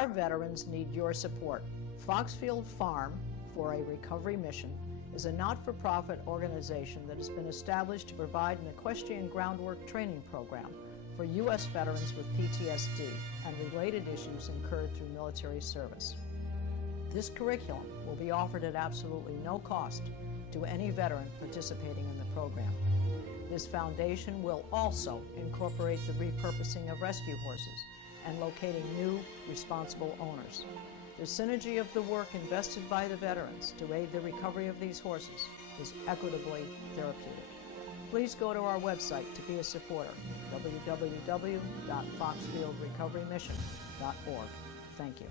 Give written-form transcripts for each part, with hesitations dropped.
Our veterans need your support. Foxfield Farm for a Recovery Mission is a not-for-profit organization that has been established to provide an equestrian groundwork training program for U.S. veterans with PTSD and related issues incurred through military service. This curriculum will be offered at absolutely no cost to any veteran participating in the program. This foundation will also incorporate the repurposing of rescue horses and locating new, responsible owners. The synergy of the work invested by the veterans to aid the recovery of these horses is equitably therapeutic. Please go to our website to be a supporter, www.foxfieldrecoverymission.org. Thank you.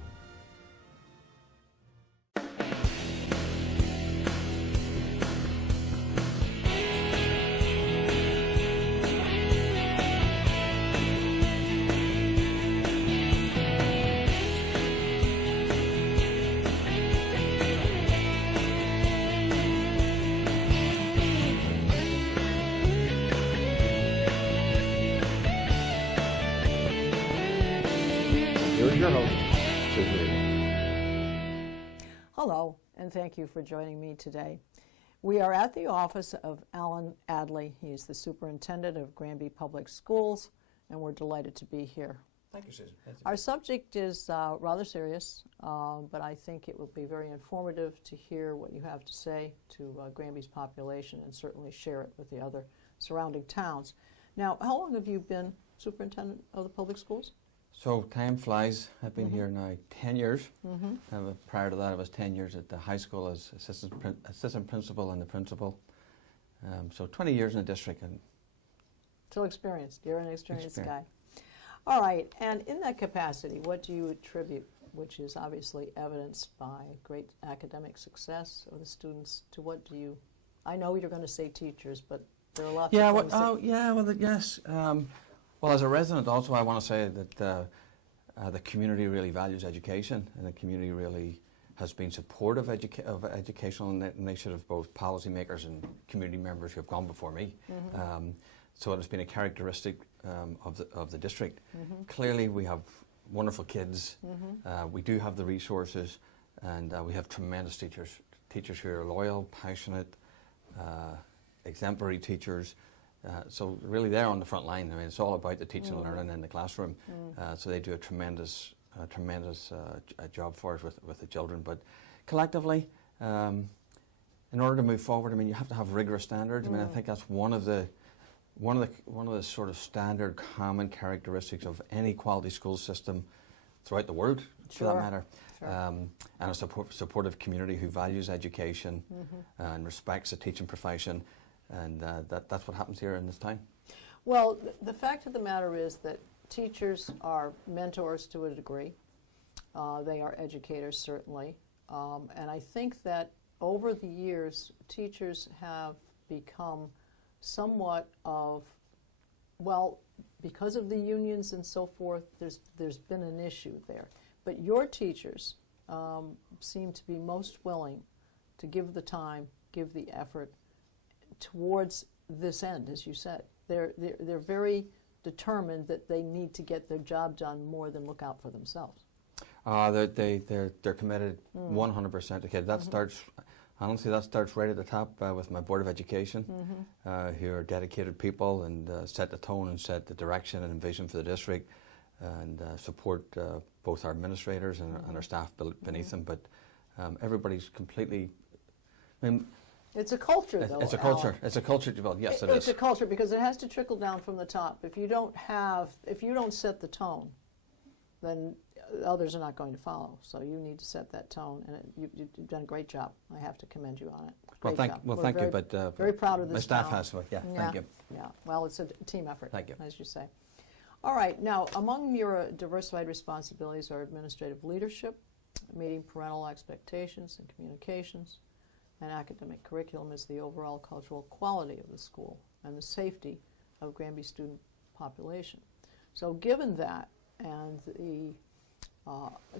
Hello, and thank you for joining me today. We are at the office of Alan Addley. He is the Superintendent of Granby Public Schools, and we're delighted to be here. Thank you, Susan. Our subject is rather serious, but I think it will be very informative to hear what you have to say to Granby's population and certainly share it with the other surrounding towns. Now, how long have you been Superintendent of the Public Schools? So time flies. I've been here now 10 years. Prior to that, I was 10 years at the high school as assistant principal and the principal. So 20 years in the district. And so experienced. You're an experienced guy. All right. And in that capacity, what do you attribute, which is obviously evidenced by great academic success of the students, to what do you, I know you're going to say teachers, but there are lots of things. Yes. Well, as a resident also, I want to say that the community really values education, and the community really has been supportive of educational initiatives, both policymakers and community members who have gone before me. So it has been a characteristic of the district. Clearly, we have wonderful kids. We do have the resources, and we have tremendous teachers who are loyal, passionate, exemplary teachers. So really they're on the front line. I mean, it's all about the teaching and learning in the classroom. So they do a tremendous job for us with the children. But collectively, in order to move forward, I mean, you have to have rigorous standards. I mean, I think that's one of the sort of standard common characteristics of any quality school system throughout the world, for that matter. And a supportive community who values education and respects the teaching profession. And that's what happens here in this town. Well, the fact of the matter is that teachers are mentors to a degree. They are educators, certainly. And I think that over the years, teachers have become somewhat of, well, because of the unions and so forth, there's been an issue there. But your teachers seem to be most willing to give the time, give the effort, towards this end, as you said. They're very determined that they need to get their job done more than look out for themselves. They're committed 100% to kids. That starts, honestly, that starts right at the top with my Board of Education, who are dedicated people and set the tone and set the direction and vision for the district, and support both our administrators and our staff beneath them. But everybody's completely, I mean, it's a culture, though. It's a culture. It's a culture developed. Yes, it is. It's a culture because it has to trickle down from the top. If you don't set the tone, then others are not going to follow. So you need to set that tone, and you've done a great job. I have to commend you on it. Thank you. But very proud of this. My staff town. has. So thank you. Yeah. Well, it's a team effort. Thank you. As you say. All right. Now, among your diversified responsibilities are administrative leadership, meeting parental expectations and communications, and academic curriculum is the overall cultural quality of the school and the safety of Granby student population. So given that and the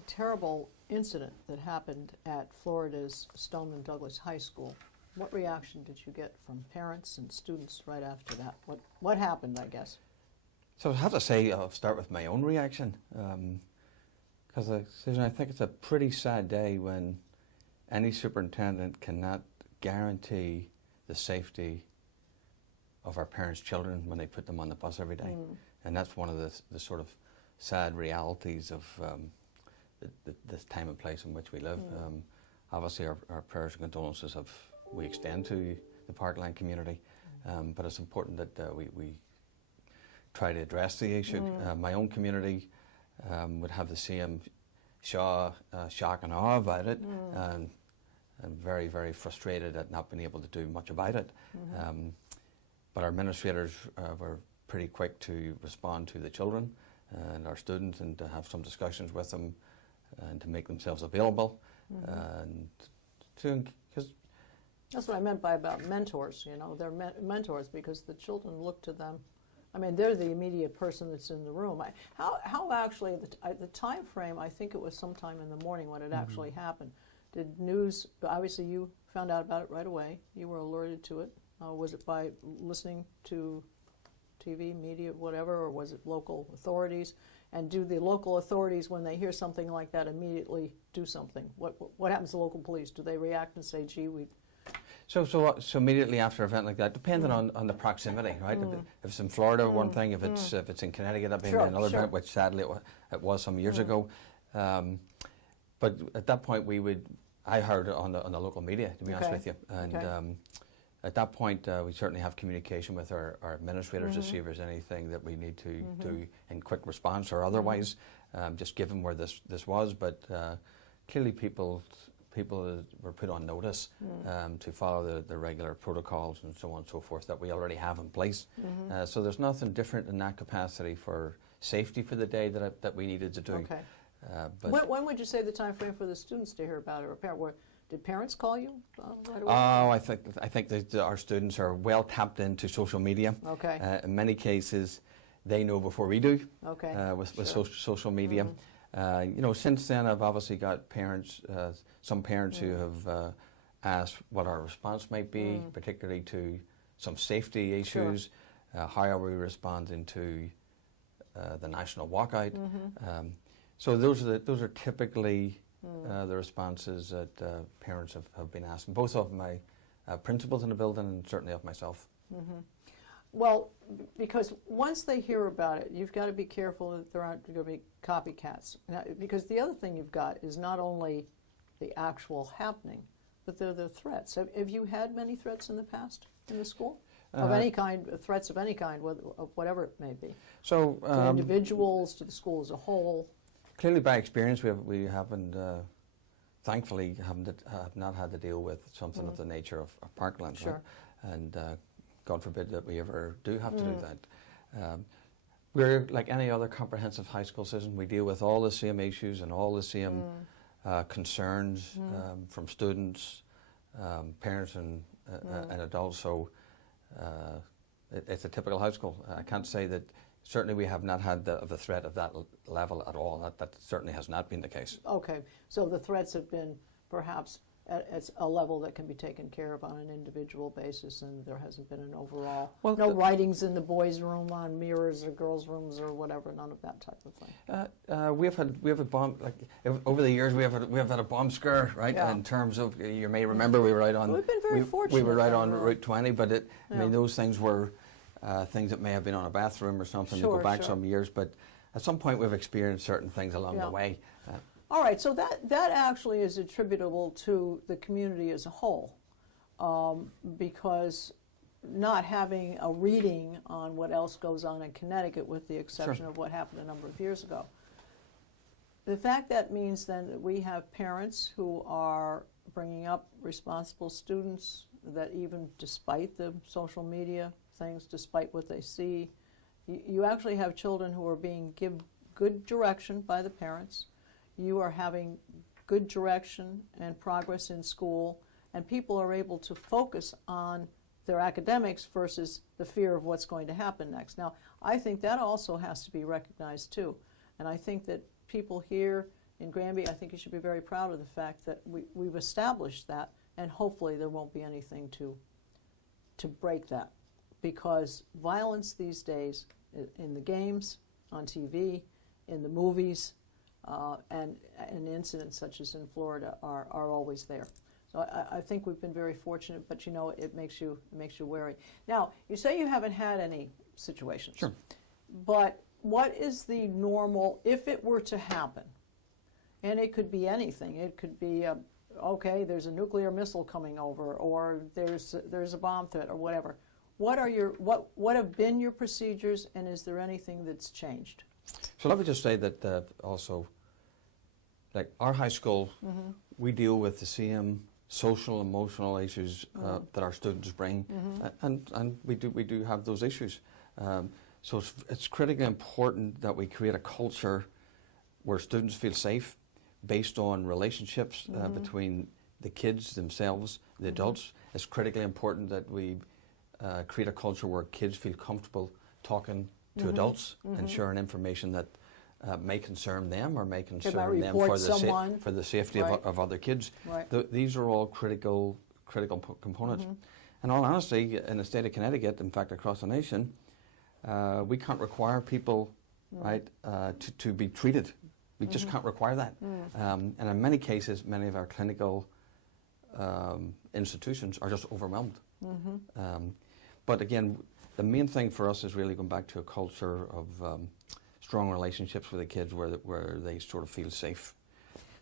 terrible incident that happened at Florida's Stoneman Douglas High School, what reaction did you get from parents and students right after that? What happened, I guess? So I have to say, I'll start with my own reaction. Because Susan, I think it's a pretty sad day when any superintendent cannot guarantee the safety of our parents' children when they put them on the bus every day. And that's one of the sort of sad realities of this time and place in which we live. Obviously our prayers and condolences we extend to the Parkland community, but it's important that we try to address the issue. My own community would have the same shock and awe about it, and very, very frustrated at not being able to do much about it. But our administrators were pretty quick to respond to the children and our students, and to have some discussions with them and to make themselves available. And because that's what I meant by about mentors. You know, they're mentors because the children look to them. I mean, they're the immediate person that's in the room. How actually, the time frame, I think it was sometime in the morning when it actually happened. Did news, obviously you found out about it right away. You were alerted to it. Was it by listening to TV, media, whatever, or was it local authorities? And do the local authorities, when they hear something like that, immediately do something? What happens to local police? Do they react and say, gee, we... So immediately after an event like that, depending on the proximity, right? If it's in Florida, one thing. If it's in Connecticut, that'd be another event, which sadly it was some years ago. But at that point, I heard it on the local media, to be honest with you. And at that point, we certainly have communication with our administrators to see if there's anything that we need to do in quick response or otherwise, just given where this was. But clearly people were put on notice to follow the regular protocols and so on and so forth that we already have in place. So there's nothing different in that capacity for safety for the day that we needed to do. Okay. But when would you say the time frame for the students to hear about it? Or did parents call you right away? Oh, I think that our students are well tapped into social media. Okay. In many cases, they know before we do. Okay. With social media. You know, since then I've obviously got parents, some parents who have asked what our response might be, particularly to some safety issues. How are we responding to the national walkout? So those are typically the responses that parents have been asking, both of my principals in the building and certainly of myself. Well, because once they hear about it, you've got to be careful that there aren't going to be copycats. Now, because the other thing you've got is not only the actual happening, but they're the threats. Have you had many threats in the past in the school? Of any kind, threats of any kind, whatever it may be? So to individuals, to the school as a whole? Clearly, by experience, we haven't, thankfully, have not had to deal with something of the nature of Parkland. Sure. Right? And God forbid that we ever do have to do that. We're like any other comprehensive high school system. We deal with all the same issues and all the same concerns from students, parents, and adults. So it's a typical high school. I can't say that. Certainly, we have not had the threat of that level at all. That certainly has not been the case. Okay, so the threats have been perhaps at a level that can be taken care of on an individual basis, and there hasn't been an overall, no writings in the boys' room on mirrors or girls' rooms or whatever, none of that type of thing. We have a bomb, like over the years we have had a bomb scare, right? Yeah. In terms of, you may remember we were right on. We've been very fortunate. We were right on Route 20, but I mean those things were things that may have been on a bathroom or something. Sure, to go back some years, but at some point we've experienced certain things along the way. All right, so that actually is attributable to the community as a whole, because not having a reading on what else goes on in Connecticut, with the exception of what happened a number of years ago. The fact that means then that we have parents who are bringing up responsible students, that even despite the social media things, despite what they see, you actually have children who are being given good direction by the parents. You are having good direction and progress in school, and people are able to focus on their academics versus the fear of what's going to happen next. Now, I think that also has to be recognized too, and I think that people here in Granby, I think you should be very proud of the fact that we've established that, and hopefully there won't be anything to break that, because violence these days in the games, on TV, in the movies, and incidents such as in Florida are always there. So I think we've been very fortunate, but you know, it makes you wary. Now, you say you haven't had any situations. Sure. But what is the normal, if it were to happen? And it could be anything. It could be, okay, there's a nuclear missile coming over, or there's a bomb threat, or whatever. What have been your procedures, and is there anything that's changed? So let me just say that also, like our high school, we deal with the same social, emotional issues that our students bring, and we do have those issues. So it's critically important that we create a culture where students feel safe, based on relationships between the kids themselves, the adults. It's critically important that we create a culture where kids feel comfortable talking to adults and sharing information that may concern them or may concern them for the safety of other kids. Right. These are all critical components. In all honesty, in the state of Connecticut, in fact across the nation, we can't require people to be treated. We just can't require that. And in many cases, many of our clinical institutions are just overwhelmed. But again, the main thing for us is really going back to a culture of strong relationships with the kids where they sort of feel safe.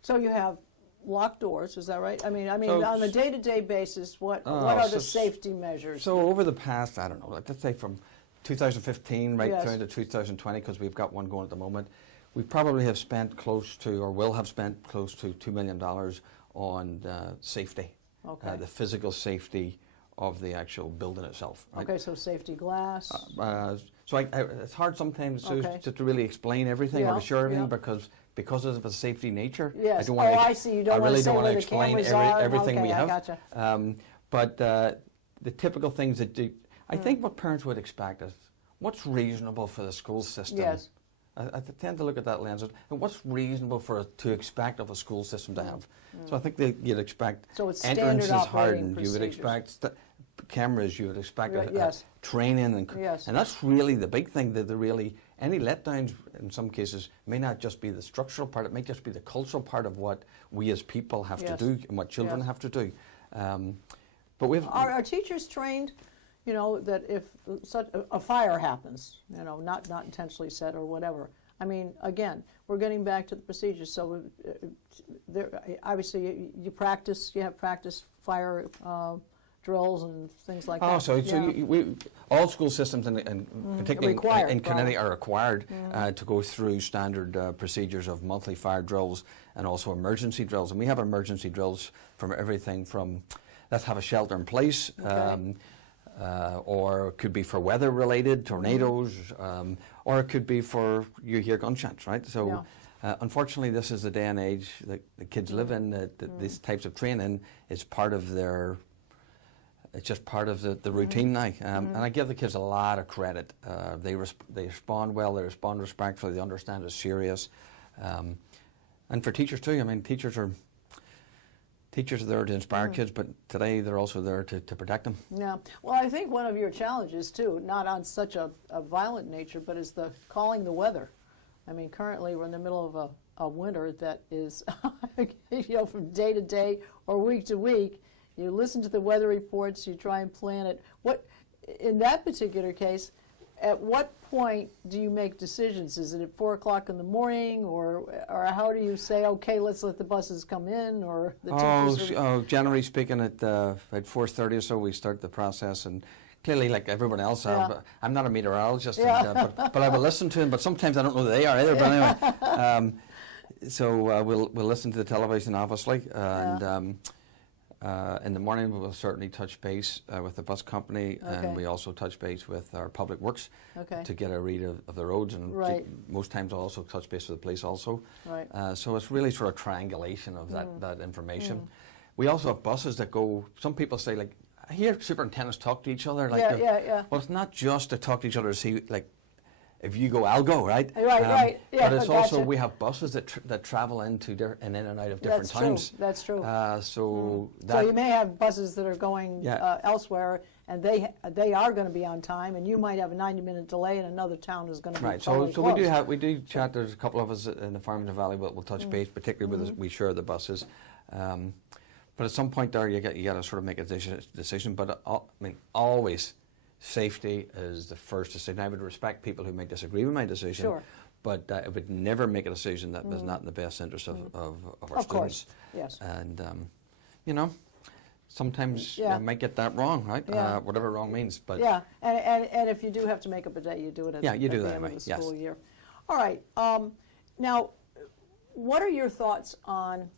So you have locked doors, is that right? I mean, so on a day-to-day basis, what are the safety measures? So over the past, I don't know, let's say from 2015 right through to 2020, because we've got one going at the moment, we probably have spent close to, or will have spent close to $2 million on safety, the physical safety of the actual building itself. Right? Okay, so safety glass. So it's hard sometimes to really explain everything or to share everything because of the safety nature. Yes. I don't want I see. You don't really don't want to the explain everything we have. Gotcha. But the typical things that do, I think what parents would expect is what's reasonable for the school system. Yes. I tend to look at that lens, and what's reasonable to expect of a training system to have. So I think that you'd expect entrances hardened, you would expect cameras, you would expect training, and that's really the big thing. That any letdowns in some cases may not just be the structural part; it may just be the cultural part of what we as people have to do and what children have to do. But are teachers trained? You know, that if such a fire happens, you know, not intentionally set or whatever. I mean, again, we're getting back to the procedures. So obviously you have practice fire drills and things like that. So all school systems, and particularly in Connecticut, are required to go through standard procedures of monthly fire drills and also emergency drills. And we have emergency drills from everything from let's have a shelter in place, or it could be for weather-related, tornadoes, or it could be for you hear gunshots, right? So unfortunately, this is the day and age that the kids live in, that these types of training is part of their, it's just part of the routine now. And I give the kids a lot of credit. They respond well, they respond respectfully, they understand it's serious. And for teachers too, I mean, teachers are there to inspire kids, but today they're also there to protect them. Yeah. Well, I think one of your challenges too, not on such a violent nature, but is the calling the weather. I mean, currently we're in the middle of a winter that is, you know, from day to day or week to week. You listen to the weather reports, you try and plan it. What, in that particular case, at what point do you make decisions? Is it at 4 o'clock in the morning, or how do you say, okay, let's let the buses come in, or the teachers? Generally speaking, at 4:30 or so, we start the process, and clearly, like everyone else, I'm not a meteorologist, but I will listen to them. But sometimes I don't know who they are either. But anyway, so we'll listen to the television, obviously, and. In the morning, we will certainly touch base with the bus company, and we also touch base with our public works to get a read of the roads, and most times I'll also touch base with the police also. So it's really sort of triangulation of that information. We also have buses that go, some people say, like, I hear superintendents talk to each other. Like well, it's not just to talk to each other to see, like, if you go, I'll go, right? Right. Yeah, but it's gotcha. also, we have buses that travel into in and out of different towns. That's true. So you may have buses that are going elsewhere, and they are going to be on time, and you might have a 90-minute delay, and another town is going to be totally closed. we do chat. There's a couple of us in the Farmington Valley, but we'll touch base, particularly with we share the buses. But at some point there, you got to sort of make a decision. But I mean, always, safety is the first decision. I would respect people who may disagree with my decision. Sure. But I would never make a decision that was not in the best interest of our students. Of course, yes. And, you know, sometimes Yeah. you might get that wrong, right? Yeah. Whatever wrong means. But Yeah, and if you do have to make up a day, you do it at, you do at that the end anyway, of the yes. school year. All right. Now, what are your thoughts on,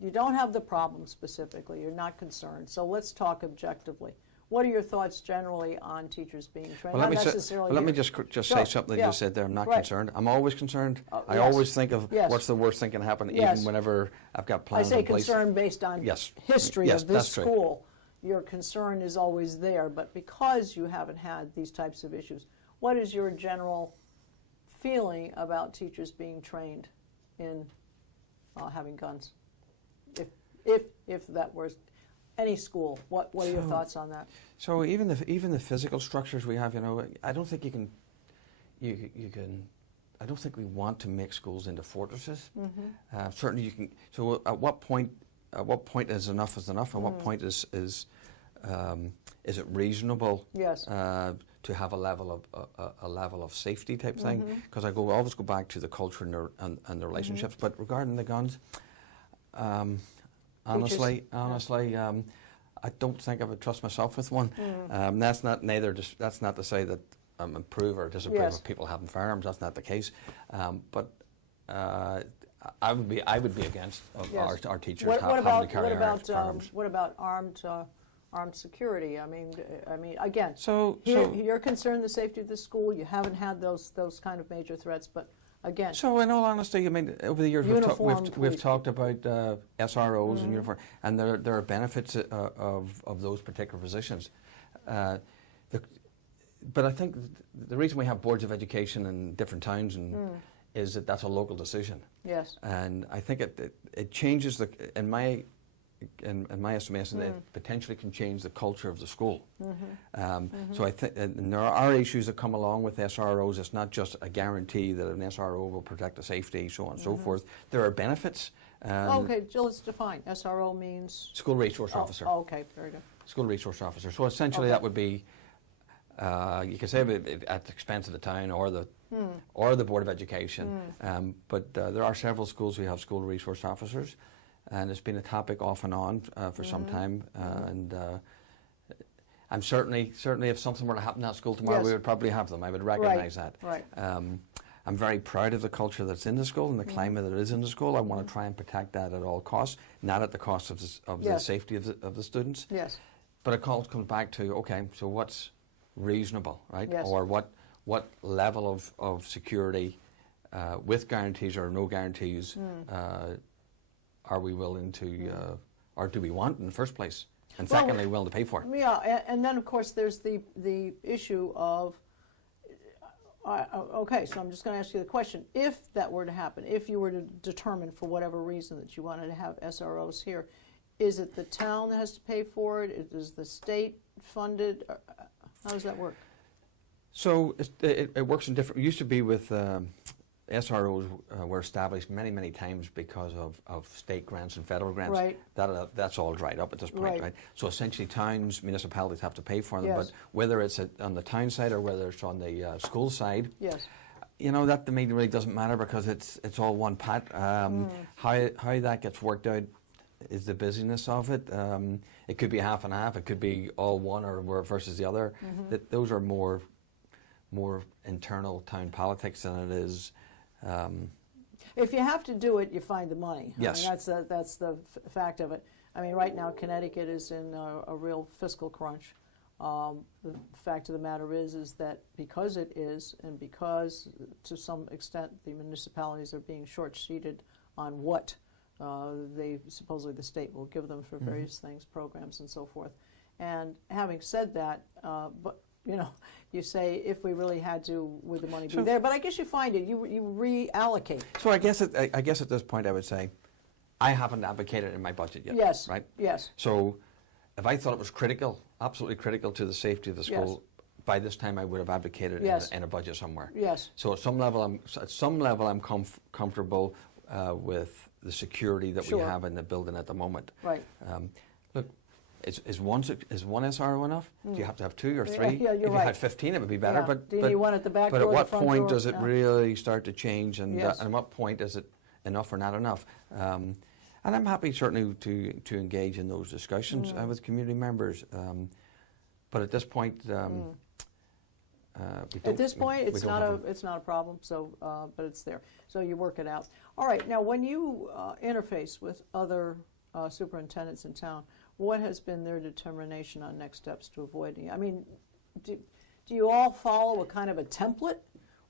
you don't have the problem specifically, you're not concerned, so let's talk objectively. What are your thoughts generally on teachers being trained? let me just say something you said there. I'm not concerned. I'm always concerned. I always think of what's the worst thing can happen, even whenever I've got plans in place. I say concern based on history of this school. True. Your concern is always there, but because you haven't had these types of issues, what is your general feeling about teachers being trained in having guns? If that were any school, what are your thoughts on that? So even the physical structures we have, you know, I don't think you can. I don't think we want to make schools into fortresses. Certainly, you can. So at what point is enough is enough? At what point is it reasonable? Yes. To have a level of safety type thing, because I always go back to the culture and the relationships. But regarding the guns, honestly, I don't think I would trust myself with one. That's not to say that I approve or disapprove of people having firearms. That's not the case. But I would be against our teachers having to carry firearms. What about armed security? I mean, again, so you're concerned the safety of the school. You haven't had those kind of major threats, but again. So in all honesty, I mean, over the years we've talked about SROs and uniform, and there are benefits of those particular positions. But I think the reason we have boards of education in different towns is that that's a local decision. Yes. And I think it changes in my estimation, it potentially can change the culture of the school. So I think there are issues that come along with SROs. It's not just a guarantee that an SRO will protect the safety, so on and so forth. There are benefits. Okay, Jill, let's define. SRO means? School Resource Officer. Oh, okay, very good. School Resource Officer. So essentially that would be, you could say at the expense of the town or the Board of Education. But there are several schools who have School Resource Officers. And it's been a topic off and on for some time, and I'm certainly if something were to happen at school tomorrow, we would probably have them. I would recognise that. Right. I'm very proud of the culture that's in the school and the climate that is in the school. I want to try and protect that at all costs, not at the cost of the safety of the students. Yes. But it comes back to, okay, so what's reasonable, right? Yes. Or what level of security, with guarantees or no guarantees, are we willing to, or do we want in the first place? And secondly, willing to pay for it. Yeah, and then of course there's the issue of, okay, so I'm just going to ask you the question. If that were to happen, if you were to determine for whatever reason that you wanted to have SROs here, is it the town that has to pay for it? Is the state funded? How does that work? So it works in different, it used to be with SROs were established many times because of state grants and federal grants. Right. That's all dried up at this point, right? So essentially towns, municipalities have to pay for them, but whether it's on the town side or whether it's on the school side, you know, that to me really doesn't matter because it's all one pot. How that gets worked out is the busyness of it. It could be half and half, it could be all one or versus the other. Those are more internal town politics than it is. If you have to do it, you find the money. Yes. I mean, that's the fact of it. I mean, right now Connecticut is in a real fiscal crunch. The fact of the matter is that because it is, and because to some extent the municipalities are being short-sheeted on what supposedly the state will give them for various things, programs and so forth. And having said that, but you know, you say if we really had to, would the money be there? But I guess you find it, you reallocate. So I guess at this point I would say, I haven't advocated in my budget yet. Yes. Right. Yes. So if I thought it was critical, absolutely critical to the safety of the school, Yes. by this time I would have advocated Yes. in a budget somewhere. Yes. So at some level I'm comfortable with the security that Sure. we have in the building at the moment. Right. Look, is one SRO enough? Do you have to have 2 or 3? Yeah, you're if you right. had 15, it would be better. Yeah. But Do you need one at the back but door, at the what front point door? does it Yeah. really start to change? And Yes. at what point is it enough or not enough? And I'm happy certainly to engage in those discussions with community members. But at this point, At this point, it's not a problem. So, but it's there. So you work it out. All right. Now, when you interface with other superintendents in town, what has been their determination on next steps to avoid? I mean, do you all follow a kind of a template,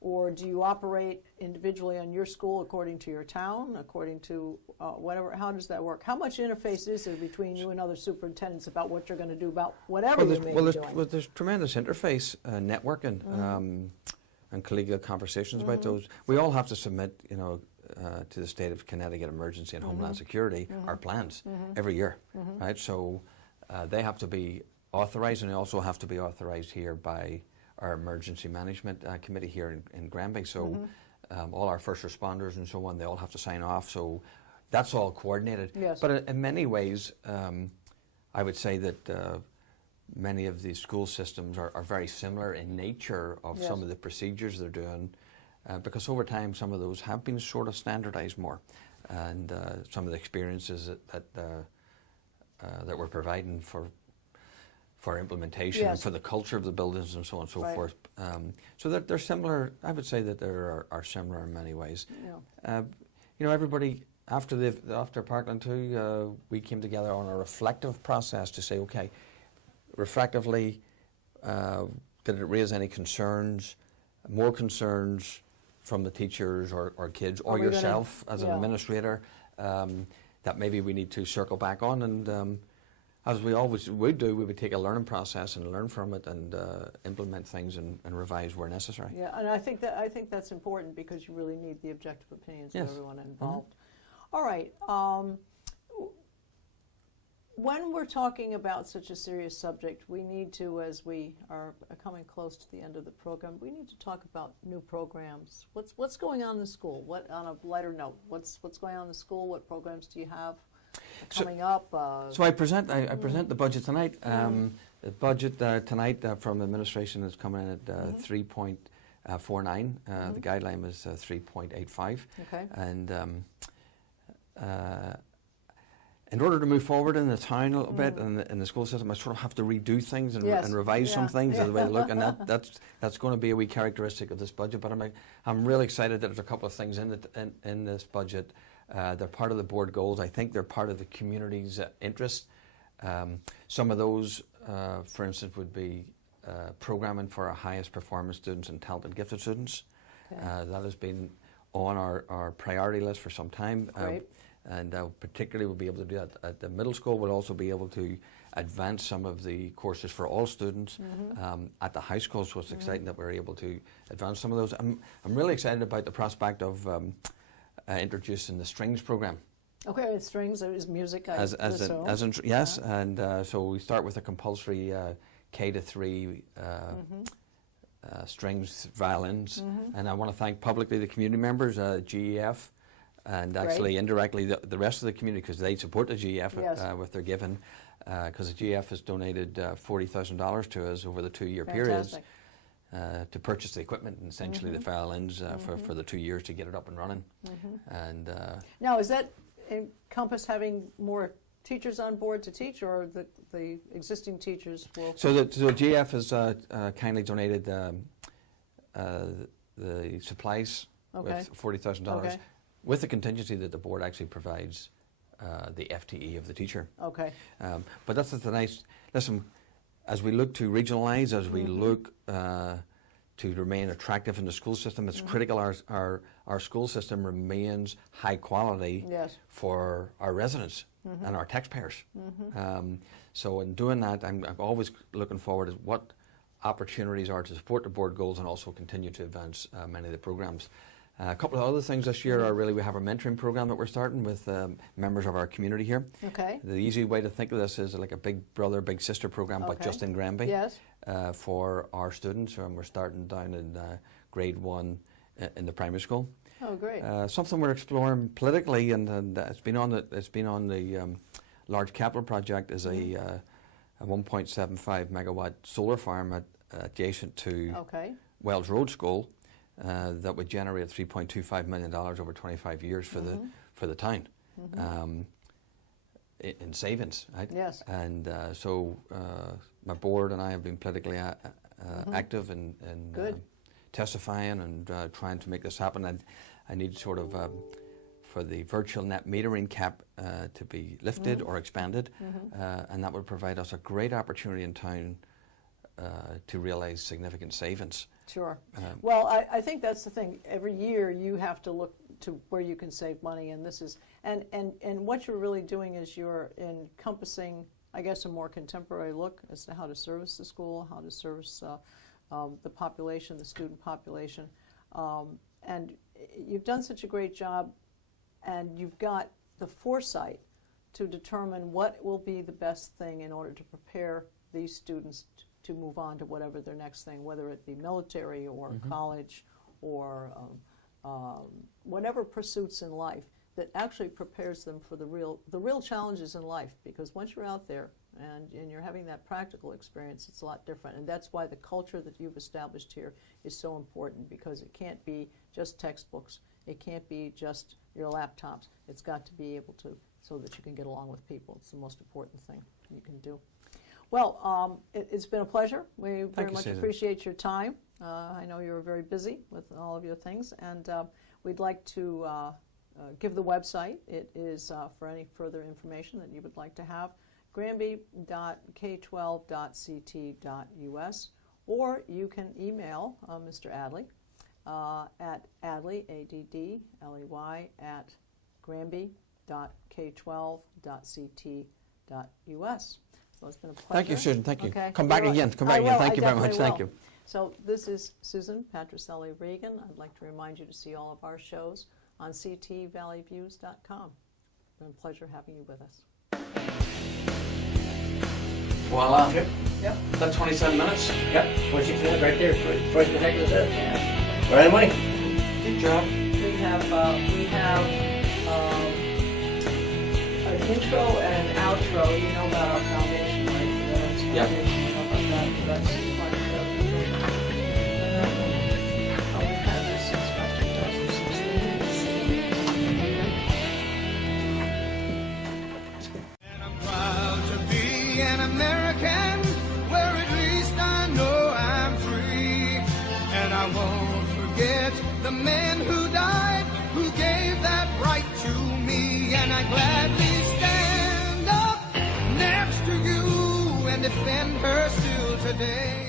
or do you operate individually on your school according to your town, according to whatever? How does that work? How much interface is there between you and other superintendents about what you're going to do about whatever you may be doing? There's tremendous interface, networking, and collegial conversations about those. We all have to submit, to the State of Connecticut Emergency and Homeland Security our plans every year, right? So they have to be authorized, and they also have to be authorized here by our emergency management committee here in Granby. So all our first responders and so on, they all have to sign off. So that's all coordinated. Yes. But in many ways, I would say that many of these school systems are very similar in nature of Yes. some of the procedures they're doing, because over time some of those have been sort of standardized more, and some of the experiences that we're providing for implementation and Yes. for the culture of the buildings and so on and so Right. forth. So that they're similar. I would say that they are similar in many ways. Yeah. Everybody after Parkland 2, we came together on a reflective process to say, okay, reflectively, did it raise any concerns, more concerns from the teachers or kids or yourself as an administrator, that maybe we need to circle back on, and as we always would do, we would take a learning process and learn from it and implement things and revise where necessary. Yeah, and I think that's important, because you really need the objective opinions Yes. of everyone involved. All right. When we're talking about such a serious subject, we need to, as we are coming close to the end of the program, we need to talk about new programs. What's going on in the school? What, on a lighter note, what's going on in the school? What programs do you have coming up? So I present the budget tonight. The budget tonight from administration is coming in at 3.49. The guideline was 3.85. Okay. And in order to move forward in the town a little bit and in the school system, I sort of have to redo things and, Yes. and revise some things Yeah. the way they look, and that's going to be a wee characteristic of this budget. But I'm really excited that there's a couple of things in this budget. They're part of the board goals. I think they're part of the community's interest. Some of those, for instance, would be programming for our highest performance students and talented gifted students. Okay. That has been on our priority list for some time. Great. And particularly we'll be able to do that at the middle school. We'll also be able to advance some of the courses for all students at the high school. So it's exciting that we're able to advance some of those. I'm really excited about the prospect of introducing the strings program. Okay, strings is music. Yes, and so we start with a compulsory K-3 strings, violins, and I want to thank publicly the community members, GEF, and actually indirectly the rest of the community, because they support the GEF with their giving, because the GEF has donated $40,000 to us over the 2-year periods to purchase the equipment and essentially the violins for the 2 years to get it up and running. And now, is that encompass having more teachers on board to teach, or the existing teachers will? So the GF has kindly donated the supplies with $40,000 with the contingency that the board actually provides the FTE of the teacher. Okay. But that's the nice, listen, as we look to regionalize, as we look to remain attractive in the school system, it's critical our school system remains high quality for our residents and our taxpayers. So in doing that, I'm always looking forward to what opportunities are to support the board goals and also continue to advance many of the programs. A couple of other things this year are really, we have our mentoring program that we're starting with members of our community here. Okay. The easy way to think of this is like a big brother, big sister program, but just in Granby. Yes. For our students, and we're starting down in grade 1 in the primary school. Oh, great. Something we're exploring politically, and it's been on the large capital project, is a 1.75 megawatt solar farm adjacent to Wells Road School. That would generate $3.25 million over 25 years for the town in savings, right? Yes. And so my board and I have been politically active in testifying and trying to make this happen. And I need sort of for the virtual net metering cap to be lifted or expanded, and that would provide us a great opportunity in town to realize significant savings. Sure. Well, I think that's the thing. Every year you have to look to where you can save money, and this is and what you're really doing is you're encompassing, I guess, a more contemporary look as to how to service the school, how to service the population, the student population, and you've done such a great job, and you've got the foresight to determine what will be the best thing in order to prepare these students to move on to whatever their next thing, whether it be military or college or whatever pursuits in life that actually prepares them for the real challenges in life. Because once you're out there and you're having that practical experience, it's a lot different. And that's why the culture that you've established here is so important, because it can't be just textbooks. It can't be just your laptops. It's got to be able to, so that you can get along with people. It's the most important thing you can do. Well, it's been a pleasure. We very much appreciate your time. I know you're very busy with all of your things, and we'd like to give the website. It is for any further information that you would like to have, granby.k12.ct.us, or you can email Mr. Addley at Addley, A-D-D-L-E-Y, at granby.k12.ct.us. So it's been a pleasure. Thank you, Susan. Thank you. Okay. Come back again. Come back again. Thank you very much. Thank you. So this is Susan Patricelli-Regan. I'd like to remind you to see all of our shows on ctvalleyviews.com. It's been a pleasure having you with us. Voila. Yep. Yep. That's 27 minutes. Yep. 26 minutes right there. Twice the heck was that? Yeah. Right away. Good job. We have an intro and an outro. You know about our foundation, right? Yep. You know about that. That's part of we've had this since about 2016. And I'm proud to be an American, where at least I know I'm free. And I won't forget the men who died, who gave that right to me. And I gladly stand up next to you and defend her still today.